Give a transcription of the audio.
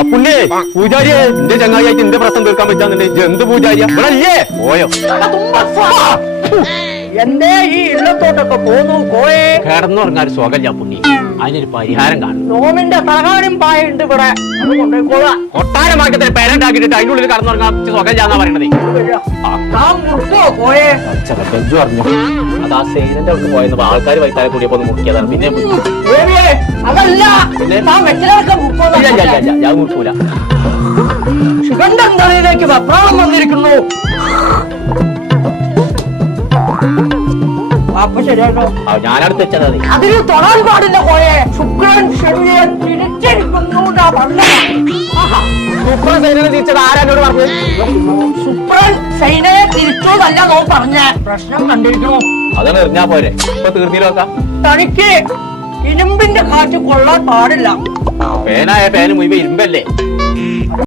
അപ്പുണ്ണിയെ പൂജാരിയെ എന്റെ ചങ്ങായിയായിട്ട് എന്റെ പ്രശ്നം തീർക്കാൻ പറ്റാന്നുണ്ട്. എന്ത് പൂജാരിയ ഇവിടെ അല്ലേ പോയോ? എന്തേ ഈ ഇല്ലത്തോട്ടൊക്കെ പോന്നു പോയേ? കിടന്നുറങ്ങാൻ സുഖമില്ല പുണ്ണി, അതിനൊരു പരിഹാരം കാണും. നോമിന്റെ തലകാണിയും പായുണ്ട് ഇവിടെ, അത് കൊണ്ടുപോയിക്കോളാം. കൊട്ടാരമാർക്കത്തിന് പേരണ്ടാക്കിട്ട് അതിന്റെ ഉള്ളിൽ കടന്നുറങ്ങാൻ സുഖമില്ലാന്നാ പറയണത്. പോയേ ബെഞ്ചു പറഞ്ഞു അത് ആ സൈനന്റെ അവിടെ പോയെന്ന് ആൾക്കാർ വൈത്താലെ കൂടിയപ്പോ ഒന്ന് മുക്കിയതാണ്. പിന്നെ അതല്ല ഞാൻ മുട്ടൂല. ശിവന്റെ തലയിലേക്ക് വെപ്രാളം വന്നിരിക്കുന്നു. അപ്പൊ ശരിയാട്ടോ, ഞാനടുത്ത് വെച്ചത് അതിന് തൊടാൻ പാടില്ല പോയെ. ശുക്രൻ ശനിയെ തിരിച്ചിരിക്കുന്നു ശുക്രൻ സൈനനെ തിരിച്ചത് ആരാനോട് പറഞ്ഞു? ശുക്രൻ സൈനയെ തിരിച്ചോന്നല്ല നോ പറഞ്ഞ പ്രശ്നം കണ്ടിരിക്കണു. അതാണ് എറിഞ്ഞാ പോരെ. ഇപ്പൊ തീർത്തിയിലോക്കാം. തനിക്ക് ഇരുമ്പിന്റെ കാറ്റ് കൊള്ളാൻ പാടില്ല. പേനായ പേന് മുഴുവൻ ഇരുമ്പല്ലേ.